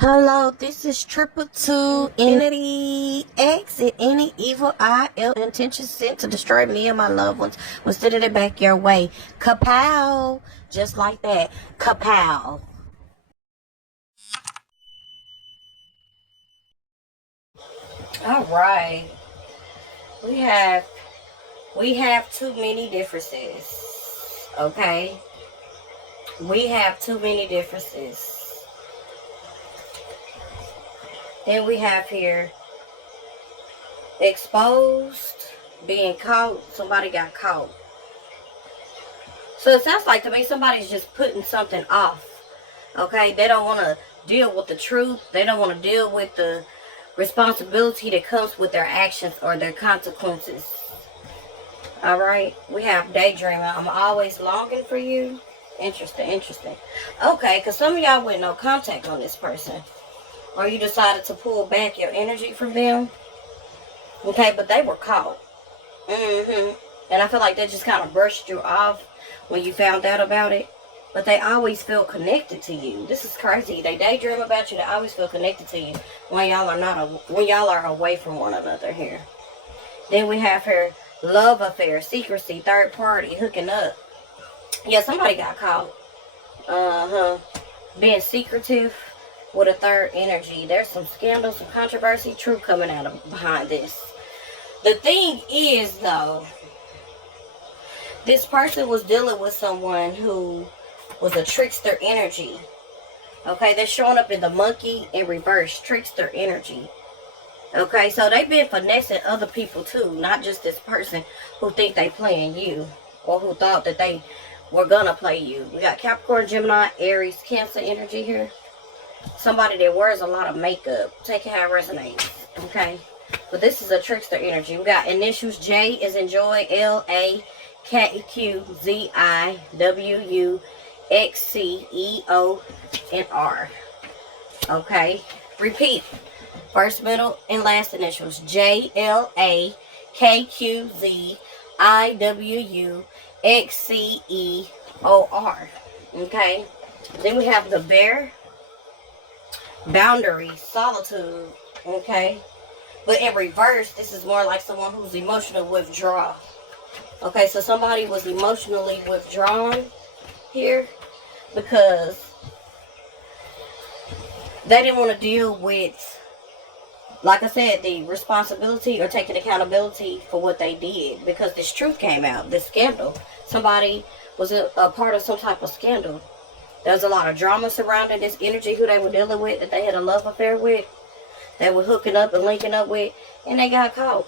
Hello, this is Triple Two Entity. Exit any evil eye, ill intentions sent to destroy me and my loved ones. Will send it back your way. Kapow! Just like that. Kapow! All right. We have too many differences. Okay? We have too many differences. Then we have here exposed, being caught, somebody got caught. So it sounds like to me somebody's just putting something off. Okay, they don't want to deal with the truth. They don't want to deal with the responsibility that comes with their actions or their consequences. Alright, we have daydreaming. I'm always longing for you. Interesting. Okay, because some of y'all with no contact on this person. Or you decided to pull back your energy from them. Okay, but they were caught. And I feel like they just kind of brushed you off when you found out about it. But they always feel connected to you. This is crazy. They daydream about you. They always feel connected to you when y'all are away from one another here. Then we have here love affair, secrecy, third party, hooking up. Yeah, somebody got caught. Being secretive with a third energy. There's some scandals, some controversy, truth coming out of behind this. The thing is, though, this person was dealing with someone who was a trickster energy. Okay, they're showing up in the monkey in reverse, trickster energy. Okay, so they've been finessing other people too, not just this person who think they playing you or who thought that they were gonna play you. We got Capricorn, Gemini, Aries, Cancer energy here. Somebody that wears a lot of makeup. Take it how it resonates. Okay, but this is a trickster energy. We got initials J as in joy, L A K Q Z I W U X C E O and R. Okay, repeat. First, middle, and last initials J L A K Q Z I W U X C E O R. Okay, then we have the bear, boundary, solitude. Okay, but in reverse, this is more like someone who's emotional withdrawal. Okay, so somebody was emotionally withdrawn here because they didn't want to deal with, like I said, the responsibility or taking accountability for what they did, because this truth came out, this scandal. Somebody was a part of some type of scandal. There was a lot of drama surrounding this energy who they were dealing with, that they had a love affair with, they were hooking up and linking up with, and they got caught.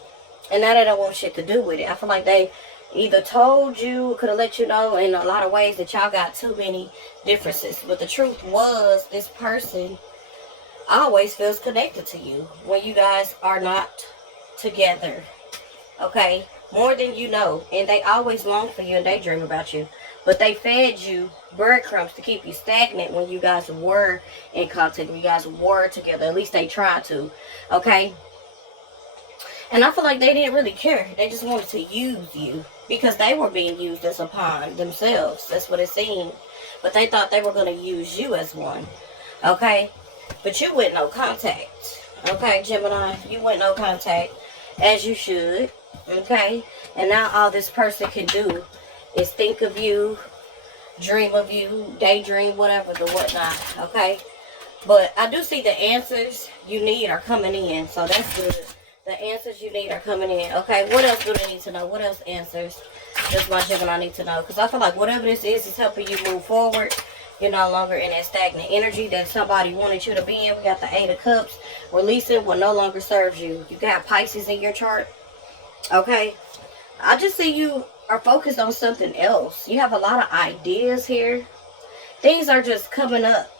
And now they don't want shit to do with it. I feel like they either told you, could have let you know in a lot of ways that y'all got too many differences. But the truth was, this person always feels connected to you when you guys are not together. Okay, more than you know. And they always long for you and they dream about you. But they fed you breadcrumbs to keep you stagnant when you guys were in contact, when you guys were together. At least they tried to. Okay, and I feel like they didn't really care. They just wanted to use you because they were being used as a pawn themselves. That's what it seemed. But they thought they were going to use you as one. Okay, but you went no contact. Okay, Gemini, you went no contact, as you should. Okay, and now all this person can do is think of you, dream of you, daydream, whatever the whatnot. Okay, but I do see the answers you need are coming in, so that's good. The answers you need are coming in. Okay, what else do they need to know? What else answers does my Gemini need to know? Because I feel like whatever this is helping you move forward. You're no longer in that stagnant energy that somebody wanted you to be in. We got the Eight of Cups. Releasing what no longer serves you. You got Pisces in your chart. Okay, I just see you are focused on something else. You have a lot of ideas here. Things are just coming up,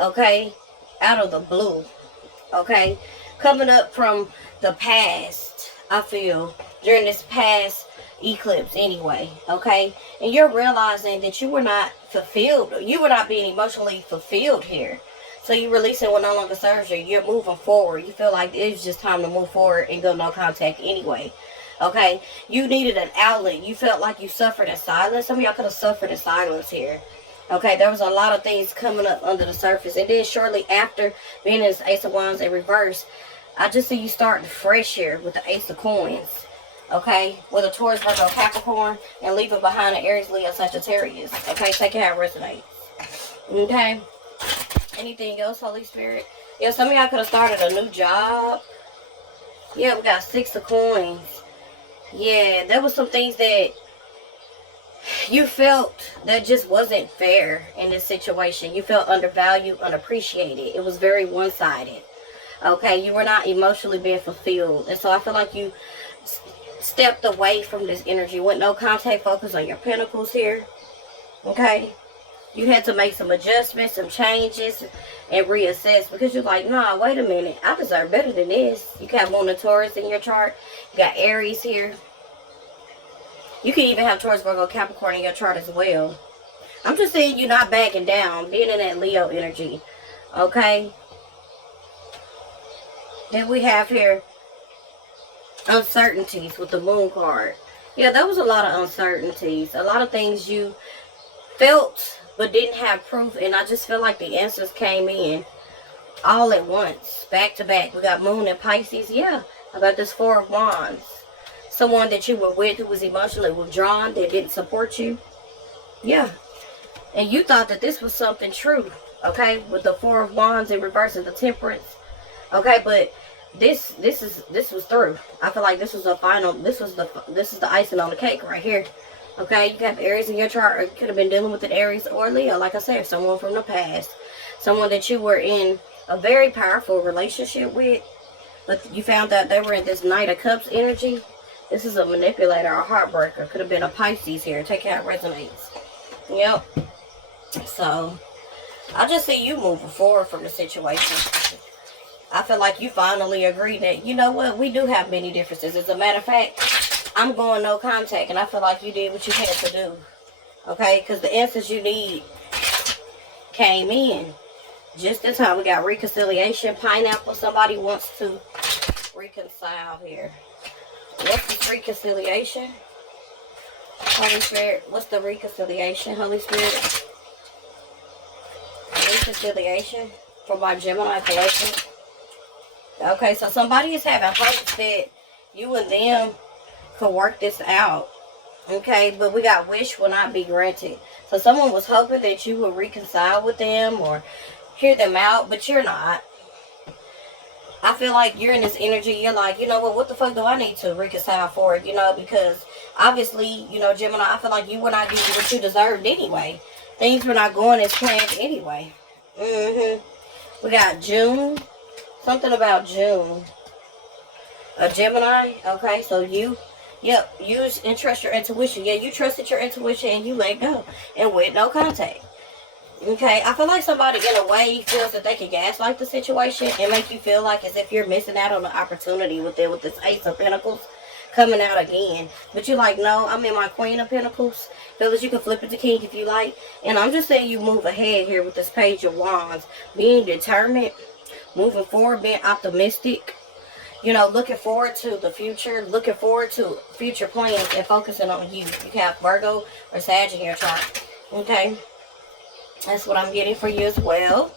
okay, out of the blue. Okay, coming up from the past, I feel, during this past eclipse anyway. Okay, and you're realizing that you were not fulfilled. You were not being emotionally fulfilled here. So you're releasing what no longer serves you. You're moving forward. You feel like it's just time to move forward and go no contact anyway. Okay, you needed an outlet. You felt like you suffered in silence. Some of y'all could have suffered in silence here. Okay, there was a lot of things coming up under the surface. And then shortly after being in this Ace of Wands in reverse, I just see you starting fresh here with the Ace of Coins. Okay, with a Taurus, Virgo, Capricorn, and leaving behind the Aries, Leo, Sagittarius. Okay, take it how it resonates. Okay, anything else, Holy Spirit? Yeah, some of y'all could have started a new job. Yeah, we got 6 of Coins. Yeah, there was some things that you felt that just wasn't fair in this situation. You felt undervalued, unappreciated. It was very one-sided. Okay, you were not emotionally being fulfilled. And so I feel like you stepped away from this energy. With no contact, focus on your pentacles here. Okay, you had to make some adjustments, some changes, and reassess, because you're like, nah, wait a minute, I deserve better than this. You got Moon and Taurus in your chart. You got Aries here. You can even have Taurus, Virgo, Capricorn in your chart as well. I'm just saying you're not backing down, being in that Leo energy. Okay, then we have here uncertainties with the Moon card. Yeah, there was a lot of uncertainties, a lot of things you felt but didn't have proof, and I just feel like the answers came in all at once, back to back. We got Moon and Pisces. Yeah, about this 4 of Wands. Someone that you were with who was emotionally withdrawn, that didn't support you. Yeah, and you thought that this was something true. Okay, with the 4 of Wands in reverse of the Temperance. Okay, but this was through. I feel like this was a final. This is the icing on the cake right here. Okay, you got Aries in your chart, or you could have been dealing with an Aries or Leo. Like I said, someone from the past, someone that you were in a very powerful relationship with, but you found out they were in this Knight of Cups energy. This is a manipulator, a heartbreaker. Could have been a Pisces here. Take it how it resonates. Yep. So I just see you moving forward from the situation. I feel like you finally agree that, you know what, we do have many differences. As a matter of fact, I'm going no contact, and I feel like you did what you had to do. Okay, because the answers you need came in just in time. We got reconciliation, pineapple. Somebody wants to reconcile here. What's this reconciliation? Holy Spirit, what's the reconciliation, Holy Spirit? Reconciliation for my Gemini collective. Okay, so somebody is having hopes that you and them could work this out. Okay, but we got wish will not be granted. So someone was hoping that you would reconcile with them or hear them out, but you're not. I feel like you're in this energy. You're like, you know what the fuck do I need to reconcile for? You know, because obviously, you know, Gemini, I feel like you were not getting what you deserved anyway. Things were not going as planned anyway. We got June. Something about June. A Gemini. Okay, so you, yep, use and trust your intuition. Yeah, you trusted your intuition and you let go. And with no contact. Okay, I feel like somebody in a way feels that they can gaslight the situation and make you feel like as if you're missing out on the opportunity with it, with this Ace of Pentacles coming out again. But you're like, no, I'm in my Queen of Pentacles. Feel that you can flip it to King if you like. And I'm just saying you move ahead here with this Page of Wands. Being determined, moving forward, being optimistic. You know, looking forward to the future, looking forward to future plans and focusing on you. You can have Virgo or Sag in your chart. Okay? That's what I'm getting for you as well.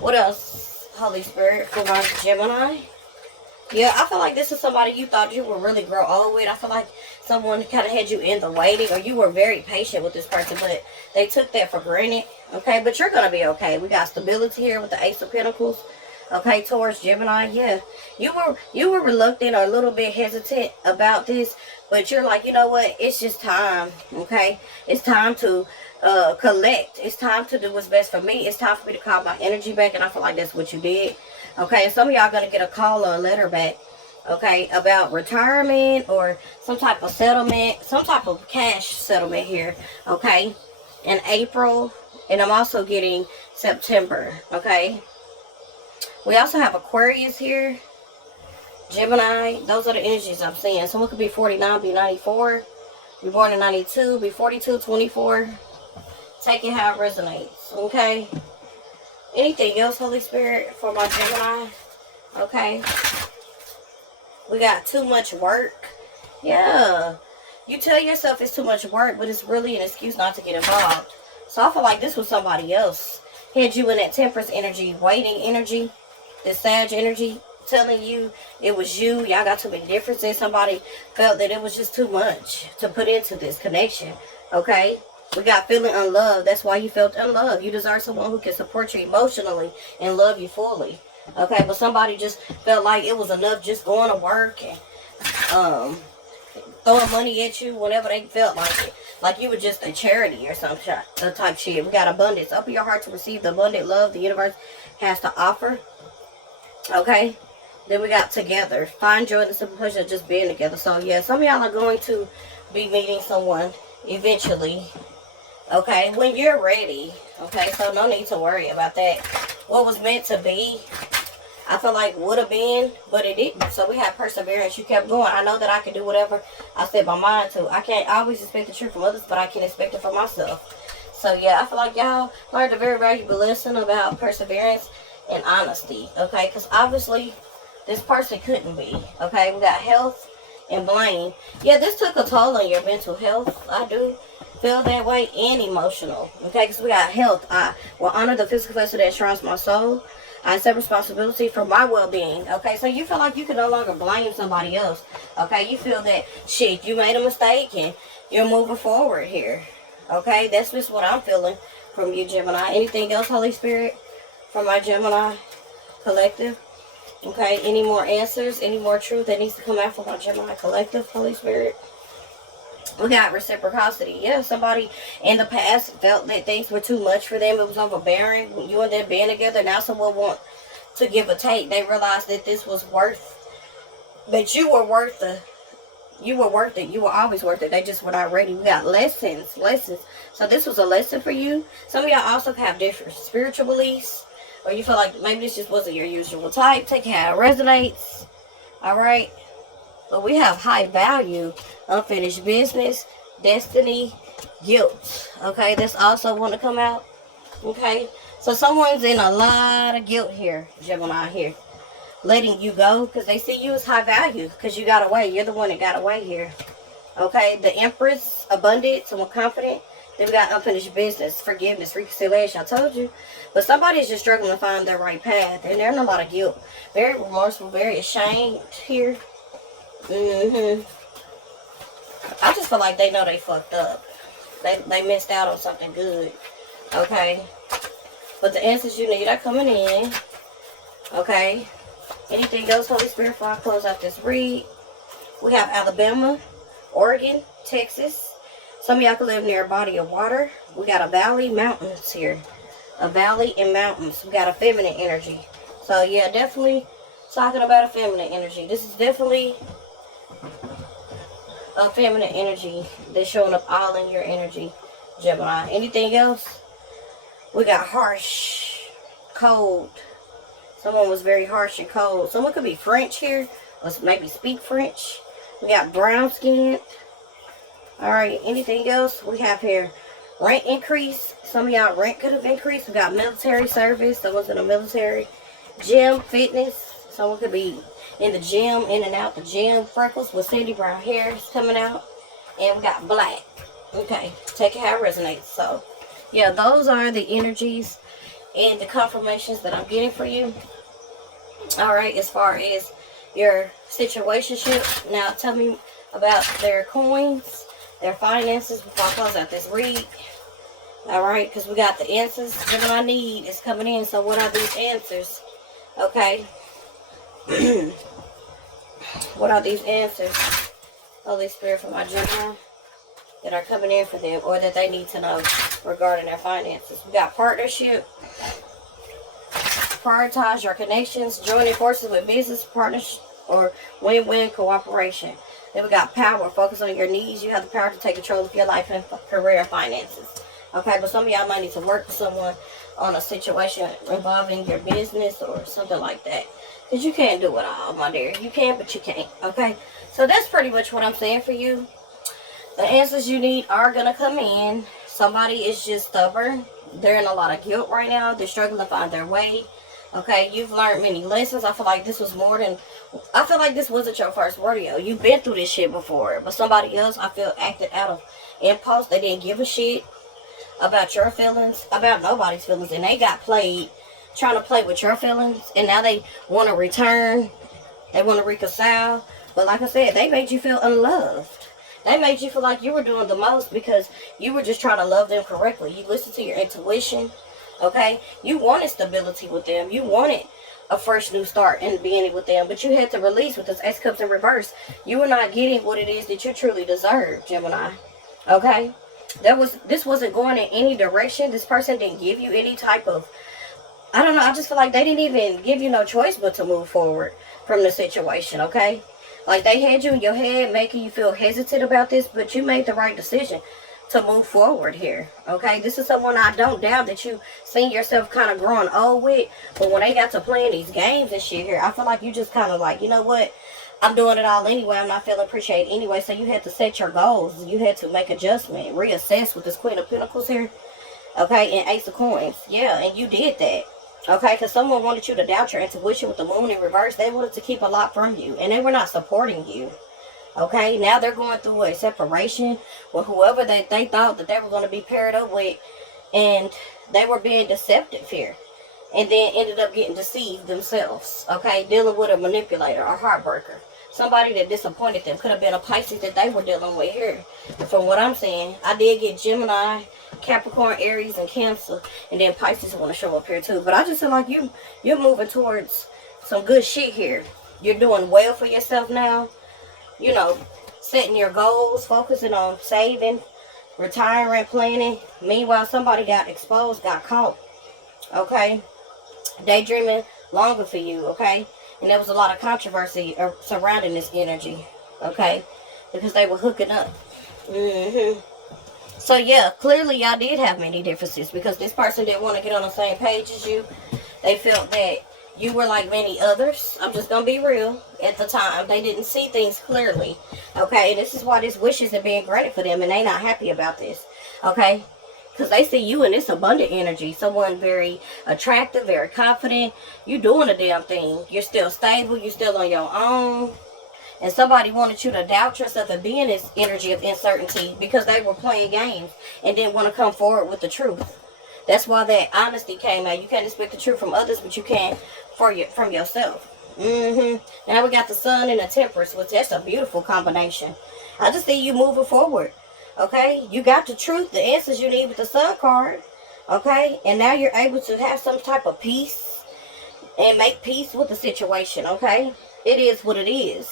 What else, Holy Spirit, for my Gemini? Yeah, I feel like this is somebody you thought you would really grow old with. I feel like someone kind of had you in the waiting, or you were very patient with this person, but they took that for granted. Okay, but you're going to be okay. We got stability here with the Ace of Pentacles. Okay, Taurus, Gemini, yeah. You were reluctant or a little bit hesitant about this, but you're like, you know what? It's just time, okay? It's time to collect. It's time to do what's best for me. It's time for me to call my energy back, and I feel like that's what you did. Okay, and some of y'all are going to get a call or a letter back, okay, about retirement or some type of settlement, some type of cash settlement here, okay, in April, and I'm also getting September, okay. We also have Aquarius here, Gemini. Those are the energies I'm seeing. Someone could be 49, be 94, be born in 92, be 42, 24. Take it how it resonates, okay? Anything else, Holy Spirit, for my Gemini? Okay. We got too much work. Yeah. You tell yourself it's too much work, but it's really an excuse not to get involved. So I feel like this was somebody else. Had you in that Temperance energy, waiting energy, the Sag energy, telling you it was you. Y'all got too many differences. Somebody felt that it was just too much to put into this connection. Okay? We got feeling unloved. That's why you felt unloved. You deserve someone who can support you emotionally and love you fully. Okay? But somebody just felt like it was enough just going to work and throwing money at you whenever they felt like it. Like you were just a charity or some type shit. We got abundance. Open your heart to receive the abundant love the universe has to offer. Okay? Then we got together. Find joy in the simple pleasure of just being together. So yeah, some of y'all are going to be meeting someone eventually. Okay? When you're ready. Okay? So no need to worry about that. What was meant to be, I feel like would have been, but it didn't. So we had perseverance. You kept going. I know that I can do whatever I set my mind to. I can't always expect the truth from others, but I can expect it from myself. So yeah, I feel like y'all learned a very valuable lesson about perseverance and honesty. Okay? Because obviously this person couldn't be. Okay? We got health and blame. Yeah, this took a toll on your mental health. I do feel that way, and emotional. Okay? Because we got health. I will honor the physical vessel that surrounds my soul. I accept responsibility for my well-being. Okay, so you feel like you can no longer blame somebody else. Okay, you feel that, shit, you made a mistake and you're moving forward here. Okay, that's just what I'm feeling from you, Gemini. Anything else, Holy Spirit, from my Gemini collective? Okay, any more answers, any more truth that needs to come out from my Gemini collective, Holy Spirit? We got reciprocity. Yeah, somebody in the past felt that things were too much for them. It was overbearing. You and them being together. Now someone wants to give a take. They realized that this was worth, that you were worth it. You were always worth it. They just were not ready. We got lessons. So this was a lesson for you. Some of y'all also have different spiritual beliefs, or you feel like maybe this just wasn't your usual type. Take it how it resonates. All right. But we have high value, unfinished business, destiny, guilt. Okay, that's also want to come out. Okay, so someone's in a lot of guilt here, Gemini here. Letting you go because they see you as high value because you got away. You're the one that got away here. Okay, the Empress, abundance, someone confident. Then we got unfinished business, forgiveness, reconciliation. I told you. But somebody's just struggling to find their right path. And they're in a lot of guilt. Very remorseful, very ashamed here. I just feel like they know they fucked up. They missed out on something good. Okay. But the answers you need are coming in. Okay. Anything else, Holy Spirit, before I close out this read? We have Alabama, Oregon, Texas. Some of y'all can live near a body of water. We got a valley, mountains here. A valley and mountains. We got a feminine energy. So yeah, definitely talking about a feminine energy. This is definitely a feminine energy that's showing up all in your energy, Gemini. Anything else? We got harsh, cold. Someone was very harsh and cold. Someone could be French here, or maybe speak French. We got brown skin. Alright, anything else? We have here rent increase. Some of y'all rent could have increased. We got military service. Someone's in the military. Gym, fitness. Someone could be in the gym, in and out the gym. Freckles with sandy brown hair is coming out. And we got black. Okay, take it how it resonates. So, yeah, those are the energies and the confirmations that I'm getting for you. Alright, as far as your situationship. Now, tell me about their coins, their finances before I close out this read. Alright, because we got the answers. Everything I need is coming in. So, what are these answers? Okay. What are these answers, Holy Spirit, for my Gemini, that are coming in for them or that they need to know regarding their finances? We got partnership, prioritize your connections, joining forces with business partners, or win-win cooperation. Then we got power, focus on your needs. You have the power to take control of your life and career finances. Okay, but some of y'all might need to work with someone on a situation involving your business or something like that. Because you can't do it all, my dear. You can, but you can't. Okay? So that's pretty much what I'm saying for you. The answers you need are going to come in. Somebody is just stubborn. They're in a lot of guilt right now. They're struggling to find their way. Okay? You've learned many lessons. I feel like this was more than... I feel like this wasn't your first rodeo. You've been through this shit before. But somebody else, I feel, acted out of impulse. They didn't give a shit. about your feelings, about nobody's feelings, and they got played trying to play with your feelings, and now they want to return, they want to reconcile. But like I said, they made you feel unloved. They made you feel like you were doing the most because you were just trying to love them correctly. You listened to your intuition, okay? You wanted stability with them. You wanted a fresh new start in the beginning with them, but you had to release with this Ace of Cups in reverse. You were not getting what it is that you truly deserve, Gemini, okay? This wasn't going in any direction. This person didn't give you any type of, I don't know, I just feel like they didn't even give you no choice but to move forward from the situation, okay? Like, they had you in your head, making you feel hesitant about this, but you made the right decision to move forward here, okay? This is someone I don't doubt that you seen yourself kind of growing old with, but when they got to playing these games and shit here, I feel like you just kind of like, you know what? I'm doing it all anyway. I'm not feeling appreciated anyway, so you had to set your goals. You had to make adjustment, reassess with this Queen of Pentacles here, okay, and Ace of Coins. Yeah, and you did that. Okay, because someone wanted you to doubt your intuition with the moon in reverse. They wanted to keep a lot from you, and they were not supporting you. Okay, now they're going through a separation with whoever they thought that they were going to be paired up with, and they were being deceptive here, and then ended up getting deceived themselves. Okay, dealing with a manipulator or heartbreaker. Somebody that disappointed them. Could have been a Pisces that they were dealing with here. From what I'm saying, I did get Gemini, Capricorn, Aries, and Cancer, and then Pisces want to show up here too. But I just feel like you're moving towards some good shit here. You're doing well for yourself now. You know, setting your goals, focusing on saving, retiring, planning. Meanwhile, somebody got exposed, got caught. Okay, daydreaming longer for you. Okay, and there was a lot of controversy surrounding this energy. Okay, because they were hooking up. So yeah, clearly y'all did have many differences because this person didn't want to get on the same page as you. They felt that you were like many others. I'm just going to be real. At the time, they didn't see things clearly. Okay, and this is why this wish isn't being granted for them, and they not happy about this. Okay, because they see you in this abundant energy. Someone very attractive, very confident. You doing a damn thing. You're still stable. You're still on your own. And somebody wanted you to doubt yourself and be in this energy of uncertainty because they were playing games and didn't want to come forward with the truth. That's why that honesty came out. You can't expect the truth from others, but you can from yourself. Now we got the Sun and the Temperance, which that's a beautiful combination. I just see you moving forward. Okay? You got the truth, the answers you need with the Sun card. Okay? And now you're able to have some type of peace and make peace with the situation. Okay? It is what it is.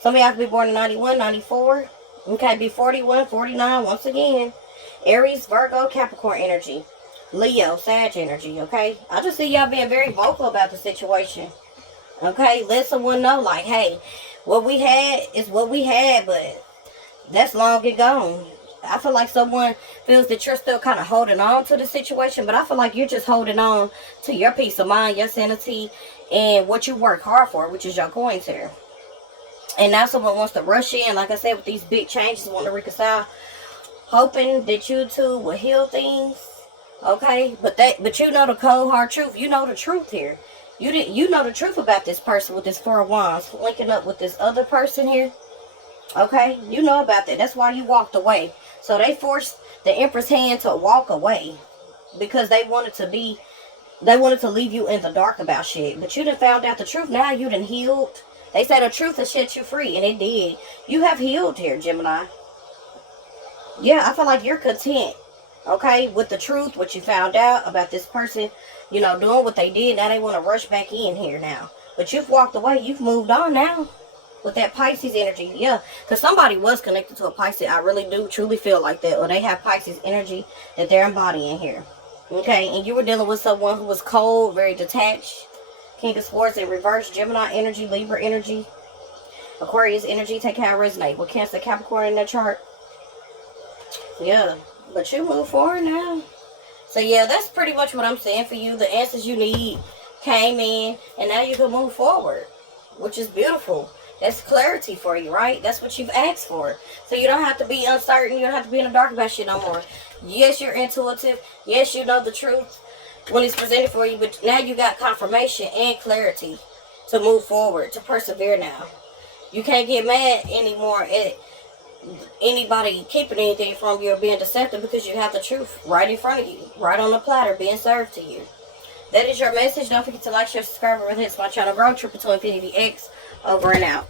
Some of y'all could be born in 91, 94. Okay, be 41, 49. Once again, Aries, Virgo, Capricorn energy. Leo, Sag energy, okay? I just see y'all being very vocal about the situation. Okay, let someone know, like, hey, what we had is what we had, but that's long and gone. I feel like someone feels that you're still kind of holding on to the situation, but I feel like you're just holding on to your peace of mind, your sanity, and what you work hard for, which is your coins here. And now someone wants to rush in, like I said, with these big changes, want to reconcile, hoping that you two will heal things. Okay, but you know the cold hard truth. You know the truth here. You know the truth about this person with this Four of Wands linking up with this other person here. Okay, you know about that. That's why you walked away. So they forced the Empress hand to walk away because they wanted to leave you in the dark about shit. But you done found out the truth. Now you done healed. They say the truth will set you free, and it did. You have healed here, Gemini. Yeah, I feel like you're content, okay, with the truth, what you found out about this person, you know, doing what they did. Now they want to rush back in here now. But you've walked away. You've moved on now with that Pisces energy. Yeah, because somebody was connected to a Pisces. I really do truly feel like that. Or they have Pisces energy that they're embodying here. Okay, and you were dealing with someone who was cold, very detached. King of Swords in reverse, Gemini energy, Libra energy, Aquarius energy. Take how it resonate with Cancer, Capricorn in their chart. Yeah, but you move forward now. So yeah, that's pretty much what I'm saying for you. The answers you need came in, and now you can move forward, which is beautiful. That's clarity for you, right? That's what you've asked for. So you don't have to be uncertain. You don't have to be in the dark about shit no more. Yes, you're intuitive. Yes, you know the truth when it's presented for you, but now you got confirmation and clarity to move forward, to persevere now. You can't get mad anymore at anybody keeping anything from you or being deceptive, because you have the truth right in front of you, right on the platter, being served to you. That is your message. Don't forget to like, share, subscribe, and hit my channel. Road Trip to Infinity X. Over and out.